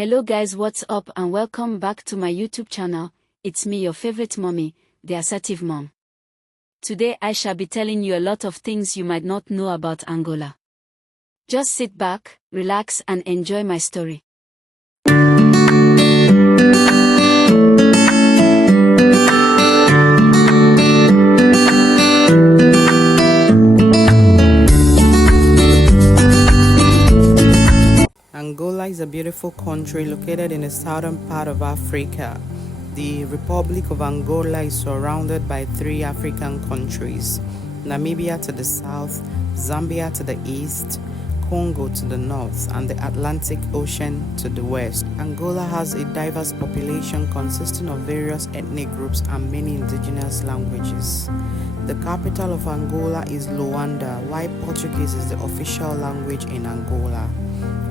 Hello guys, what's up and welcome back to my YouTube channel. It's me, your favorite mommy, the assertive mom. Today I shall be telling you a lot of things you might not know about Angola. Just sit back, relax and enjoy my story. Angola is a beautiful country located in the southern part of Africa. The Republic of Angola is surrounded by three African countries: Namibia to the south, Zambia to the east, Congo to the north, and the Atlantic Ocean to the west. Angola has a diverse population consisting of various ethnic groups and many indigenous languages. The capital of Angola is Luanda, while Portuguese is the official language in Angola.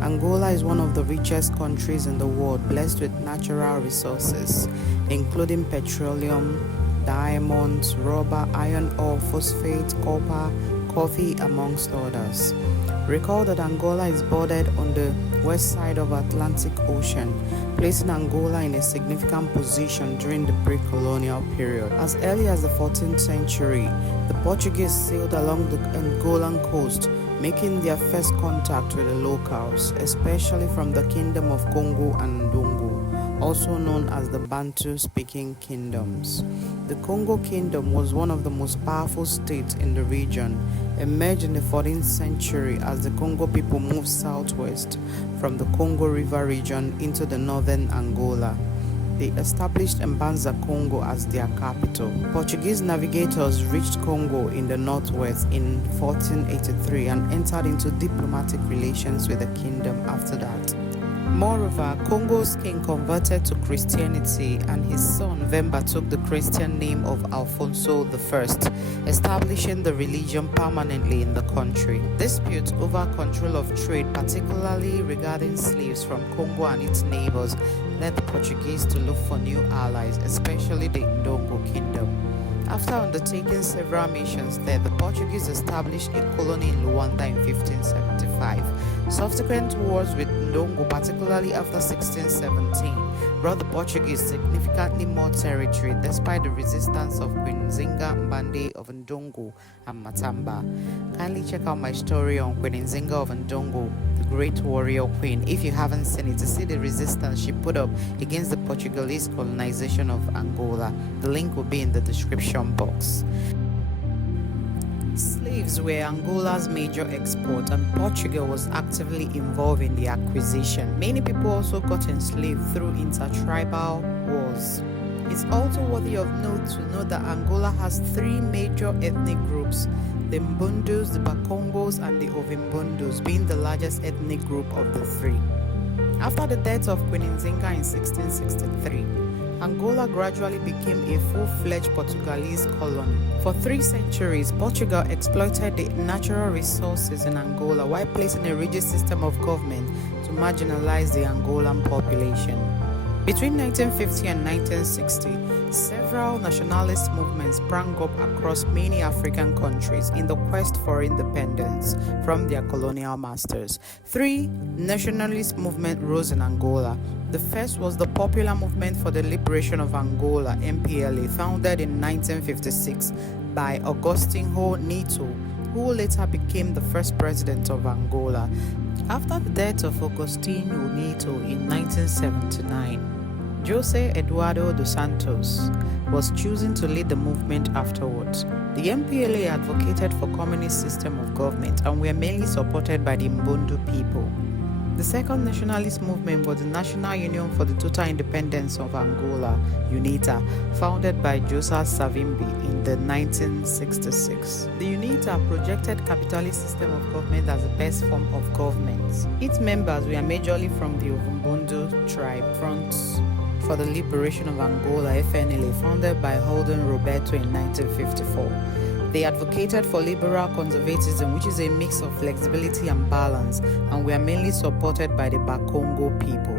Angola is one of the richest countries in the world, blessed with natural resources, including petroleum, diamonds, rubber, iron ore, phosphate, copper, coffee, amongst others. Recall that Angola is bordered on the west side of the Atlantic Ocean, placing Angola in a significant position during the pre-colonial period. As early as the 14th century, the Portuguese sailed along the Angolan coast, making their first contact with the locals, especially from the Kingdom of Congo and Ndongo, also known as the Bantu-speaking kingdoms. The Congo Kingdom was one of the most powerful states in the region, emerged in the 14th century as the Congo people moved southwest from the Congo River region into the northern Angola. They established Mbanza, Congo as their capital. Portuguese navigators reached Congo in the northwest in 1483 and entered into diplomatic relations with the kingdom after that. Moreover, Congo's king converted to Christianity and his son Vemba took the Christian name of Alfonso I, establishing the religion permanently in the country. Disputes over control of trade, particularly regarding slaves from Congo and its neighbors, led the Portuguese to look for new allies, especially the Ndongo kingdom. After undertaking several missions there, the Portuguese established a colony in Luanda in 1575. Subsequent wars with Ndongo, particularly after 1617, brought the Portuguese significantly more territory despite the resistance of Queen Nzinga Mbande of Ndongo and Matamba. Kindly check out my story on Queen Nzinga of Ndongo, the great warrior queen, if you haven't seen it, to see the resistance she put up against the Portuguese colonization of Angola. The link will be in the description box. Slaves were Angola's major export, and Portugal was actively involved in the acquisition. Many people also got enslaved through intertribal wars. It's also worthy of note to know that Angola has three major ethnic groups: the Mbundus, the Bakongos, and the Ovimbundus, being the largest ethnic group of the three. After the death of Queen Nzinga in 1663, Angola gradually became a full-fledged Portuguese colony. For 3 centuries, Portugal exploited the natural resources in Angola while placing a rigid system of government to marginalize the Angolan population. Between 1950 and 1960, several nationalist movements sprang up across many African countries in the quest for independence from their colonial masters. 3 nationalist movements rose in Angola. The first was the Popular Movement for the Liberation of Angola, MPLA, founded in 1956 by Agostinho Neto, who later became the first president of Angola. After the death of Agostinho Neto in 1979, José Eduardo dos Santos was chosen to lead the movement afterwards. The MPLA advocated for communist system of government and were mainly supported by the Mbundu people. The second nationalist movement was the National Union for the Total Independence of Angola, UNITA, founded by José Savimbi in the 1966. The UNITA projected capitalist system of government as the best form of government. Its members were majorly from the Ovimbundu tribe. Front for the Liberation of Angola, FNLA, founded by Holden Roberto in 1954. They advocated for liberal conservatism, which is a mix of flexibility and balance, and were mainly supported by the Bakongo people.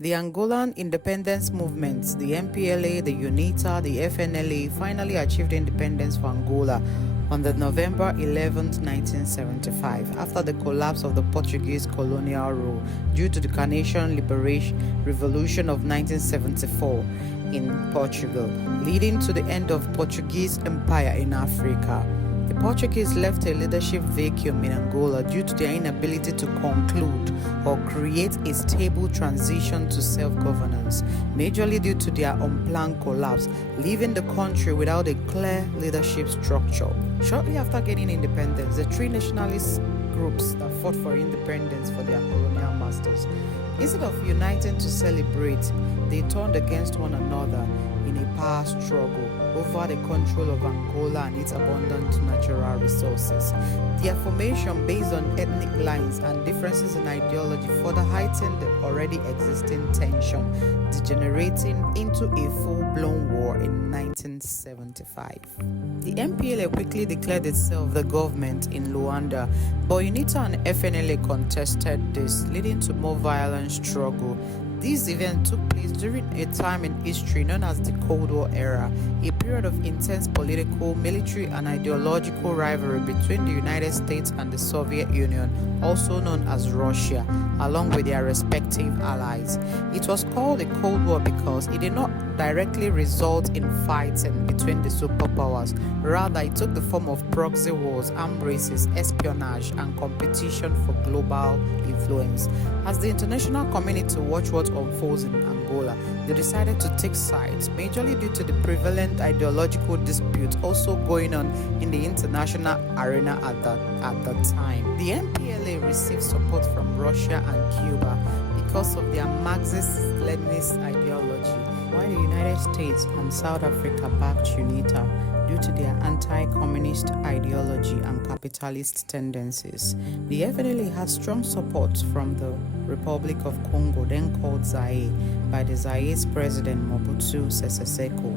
The Angolan independence movements, the MPLA, the UNITA, the FNLA, finally achieved independence for Angola On the November 11, 1975, after the collapse of the Portuguese colonial rule due to the Carnation Liberation Revolution of 1974 in Portugal, leading to the end of Portuguese empire in Africa. The Portuguese left a leadership vacuum in Angola due to their inability to conclude or create a stable transition to self-governance, majorly due to their unplanned collapse, leaving the country without a clear leadership structure. Shortly after gaining independence, the three nationalist groups that fought for independence for their colonial masters, instead of uniting to celebrate, they turned against one another in a power struggle over the control of Angola and its abundant natural resources. Their formation, based on ethnic lines and differences in ideology, further heightened the already existing tension, degenerating into a full-blown war in 1975. The MPLA quickly declared itself the government in Luanda, but UNITA and FNLA contested this, leading to more violent struggle. This event took place during a time in history known as the Cold War era, a period of intense political, military, and ideological rivalry between the United States and the Soviet Union, also known as Russia, along with their respective allies. It was called the Cold War because it did not directly result in fighting between the superpowers. Rather, it took the form of proxy wars, armed races, espionage, and competition for global influence. As the international community watched what unfolds in Angola, they decided to take sides, majorly due to the prevalent ideological dispute also going on in the international arena at that time. The MPLA received support from Russia and Cuba because of their Marxist-Leninist ideology, while the United States and South Africa backed UNITA due to their anti-communist ideology and capitalist tendencies. The FNLA had strong support from the Republic of Congo, then called Zaire, by the Zaire's president Mobutu Sese Seko,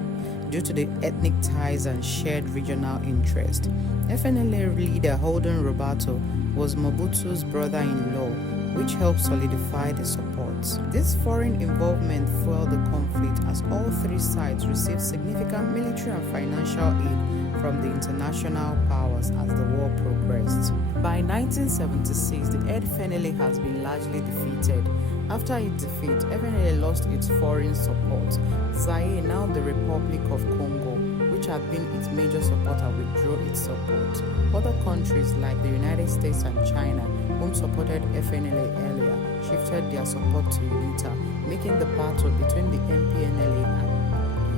due to the ethnic ties and shared regional interest. FNLA leader Holden Roberto was Mobutu's brother-in-law, which helped solidify the support. This foreign involvement fueled the conflict as all three sides received significant military and financial aid from the international powers as the war progressed. By 1976, the FNLA has been largely defeated. After its defeat, FNLA lost its foreign support. Zaire, now the Republic of Congo, which had been its major supporter, withdrew its support. Other countries like the United States and China, whom supported FNLA earlier, shifted their support to UNITA, making the battle between the MPNLA and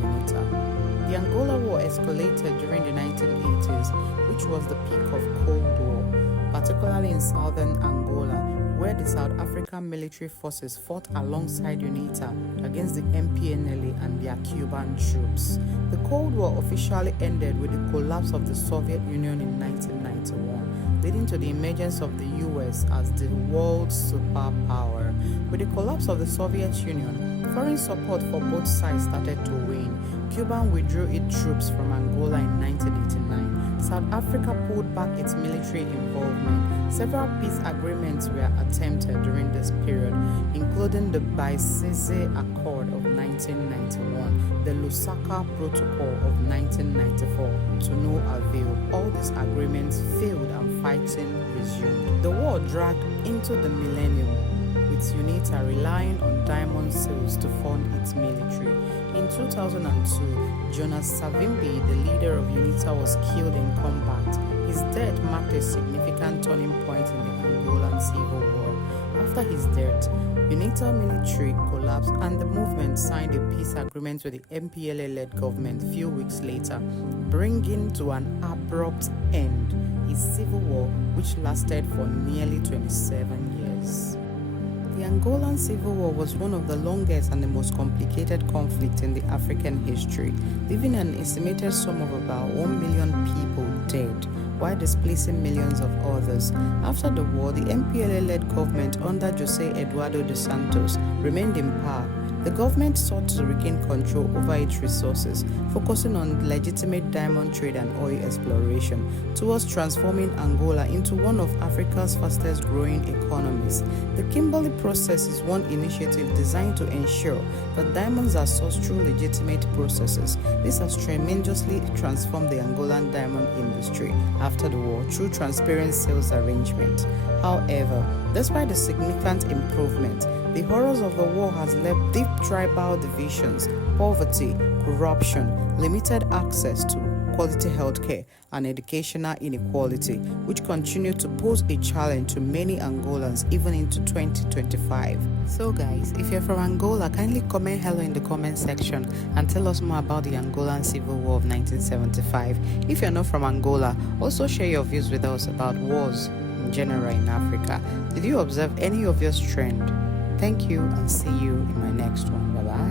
UNITA. The Angola War escalated during the 1980s, which was the peak of Cold War, particularly in southern Angola, where the South African military forces fought alongside UNITA against the MPNLA and their Cuban troops. The Cold War officially ended with the collapse of the Soviet Union in 1991, leading to the emergence of the US as the world superpower. With the collapse of the Soviet Union, foreign support for both sides started to wane. Cuba withdrew its troops from Angola in 1989. South Africa pulled back its military involvement. Several peace agreements were attempted during this period, including the Bisese Accord of 1991, the Lusaka Protocol of 1994, to no avail. All these agreements failed and fighting resumed. The war dragged into the millennium, with UNITA relying on diamond sales to fund its military. In 2002, Jonas Savimbi, the leader of UNITA, was killed in combat. His death marked a significant turning point in the Angolan civil war. After his death, UNITA military collapsed and the movement signed a peace agreement with the MPLA-led government a few weeks later, bringing to an abrupt end a civil war which lasted for nearly 27 years. The Angolan Civil War was one of the longest and the most complicated conflicts in the African history, leaving an estimated sum of about 1 million people dead, while displacing millions of others. After the war, the MPLA-led government under José Eduardo dos Santos remained in power, The government sought to regain control over its resources, focusing on legitimate diamond trade and oil exploration, towards transforming Angola into one of Africa's fastest growing economies. The Kimberley process is one initiative designed to ensure that diamonds are sourced through legitimate processes. This has tremendously transformed the Angolan diamond industry after the war through transparent sales arrangements. However, despite the significant improvement, the horrors of the war has left deep tribal divisions, poverty, corruption, limited access to quality healthcare, and educational inequality, which continue to pose a challenge to many Angolans even into 2025. So guys, if you're from Angola, kindly comment hello in the comment section and tell us more about the Angolan Civil War of 1975. If you're not from Angola, also share your views with us about wars in general in Africa. Did you observe any obvious trend? Thank you and see you in my next one. Bye bye.